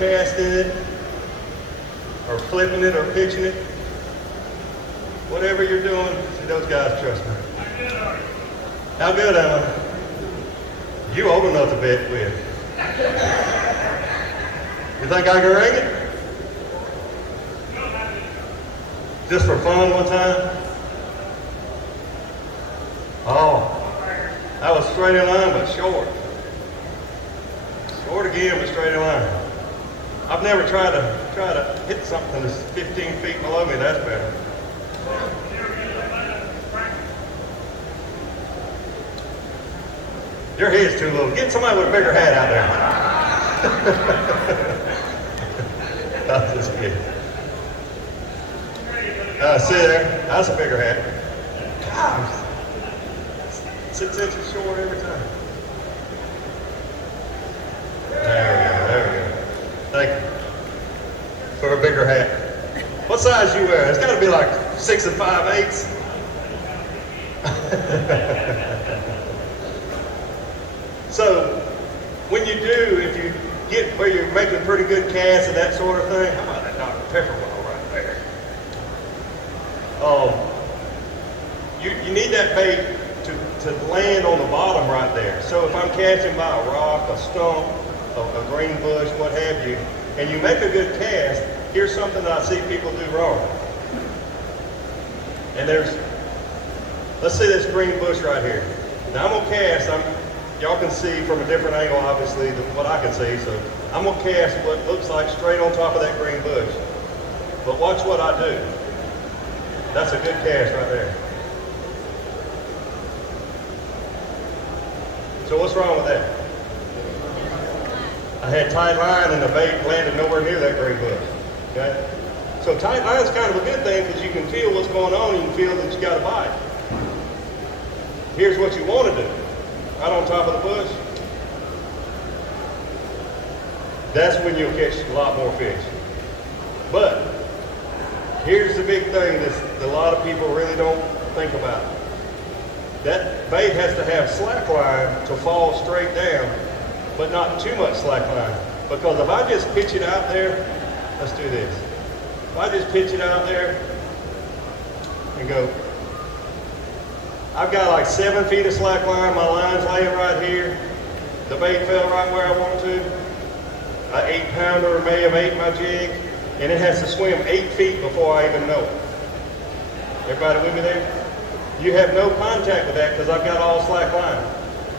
cast in it, or flipping it, or pitching it, whatever you're doing, see, those guys trust me. How good, Alan? You old enough to bet with. You think I can ring it? Just for fun one time? Oh, that was straight in line, but short. Short again, but straight in line. I've never tried to hit something that's 15 feet below me. That's better. Your head's too little. Get somebody with a bigger hat out there. That's just kidding. See there? That's a bigger hat. God, 6 inches short every time. There we go. Thank you. For a bigger hat. What size you wear? It's got to be like 6 5/8. So, when you do, if you get where you're making pretty good casts and that sort of thing, how about that Dr. Pepper bottle right there? You need that bait to land on the bottom right there. So if I'm casting by a rock, a stump, a green bush, what have you, and you make a good cast, here's something that I see people do wrong. And let's see this green bush right here. Now I'm gonna cast, y'all can see from a different angle obviously than what I can see, so I'm gonna cast what looks like straight on top of that green bush. But watch what I do. That's a good cast right there. So what's wrong with that? I had tight line and the bait landed nowhere near that green bush. Okay? So tight line is kind of a good thing because you can feel what's going on and you can feel that you got a bite. Here's what you want to do. Right on top of the bush. That's when you'll catch a lot more fish. But here's the big thing that a lot of people really don't think about. That bait has to have slack line to fall straight down, but not too much slack line. Because if I just pitch it out there, let's do this. If I just pitch it out there and go, I've got like 7 feet of slack line, my line's laying right here. The bait fell right where I want to. An 8-pounder may have ate my jig, and it has to swim 8 feet before I even know it. Everybody with me there? You have no contact with that because I've got all slack line.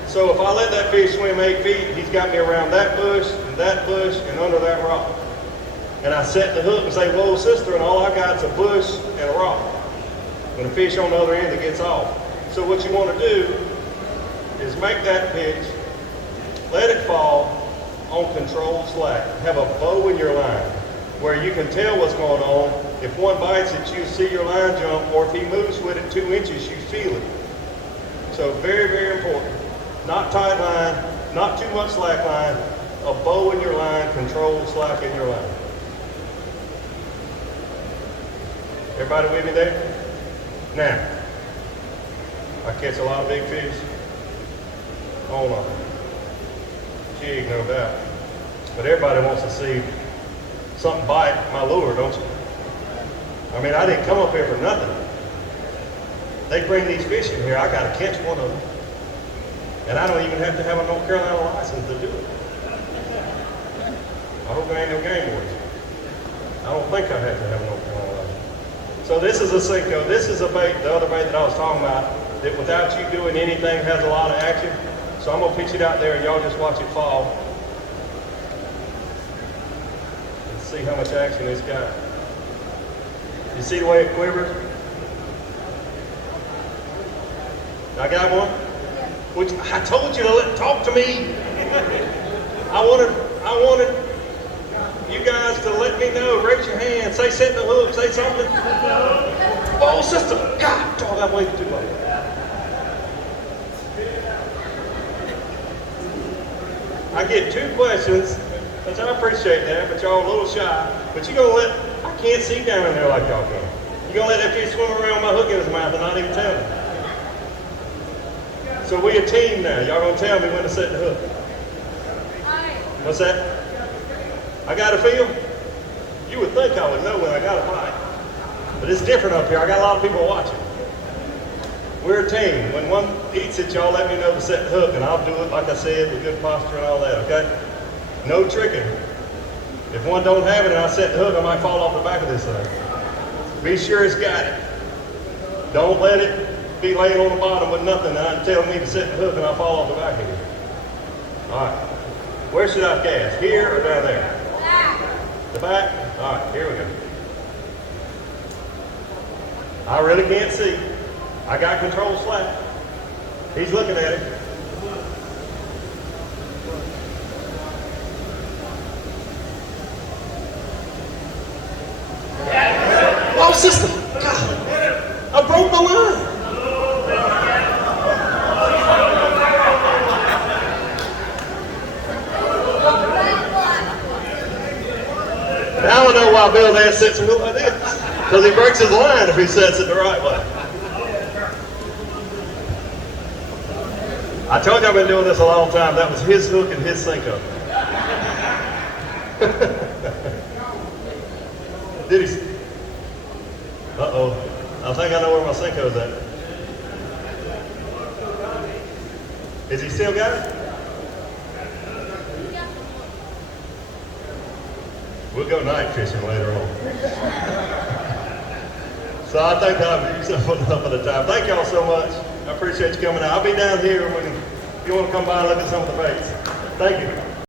So if I let that fish swim 8 feet, he's got me around that bush, and under that rock. And I set the hook and say, whoa, sister, and all I got is a bush and a rock. And a fish on the other end that gets off. So what you want to do is make that pitch, let it fall on controlled slack. Have a bow in your line where you can tell what's going on. If one bites it, you see your line jump, or if he moves with it 2 inches, you feel it. So very, very important. Not tight line, not too much slack line, a bow in your line, controlled slack in your line. Everybody with me there? Now, I catch a lot of big fish on a jig, no doubt. But everybody wants to see something bite my lure, don't you? I mean, I didn't come up here for nothing. They bring these fish in here, I gotta catch one of them. And I don't even have to have a North Carolina license to do it. I hope there ain't no game boards. I don't think I have to have a North Carolina license. So this is a Cinco. This is a bait, the other bait that I was talking about, that without you doing anything has a lot of action. So I'm gonna pitch it out there and y'all just watch it fall. Let's see how much action it's got. You see the way it quivers? I got one? Which I told you to talk to me. I wanted you guys to let me know. Raise your hand. Say set the hook. Say something. Oh, sister. God, dog, I waited too long. I get 2 questions, which I appreciate that, but y'all a little shy. But you gonna let, I can't see down in there like y'all can. You gonna let that fish swim around my hook in his mouth and not even tell me? So we a team now. Y'all gonna tell me when to set the hook. What's that? I got a feel? You would think I would know when I got a bite. But it's different up here. I got a lot of people watching. We're a team. When one eats it, y'all let me know to set the hook, and I'll do it, like I said, with good posture and all that, okay? No tricking. If one don't have it and I set the hook, I might fall off the back of this thing. Be sure it's got it. Don't let it be laying on the bottom with nothing and tell me to set the hook and I'll fall off the back of it. All right. Where should I cast? Here or down there? The back? All right, here we go. I really can't see. I got control slack. He's looking at it. Oh, sister. God, I broke my line. Now I know why Bill Nance sets him hook like this. Because he breaks his line if he sets it the right way. I told you I've been doing this a long time. That was his hook and his Senko. Did he? Uh-oh. I think I know where my Senko's at. Is he still got it? We'll go night fishing later on. So I think I've used up enough of the time. Thank y'all so much. I appreciate you coming out. I'll be down here if you want to come by and look at some of the baits. Thank you.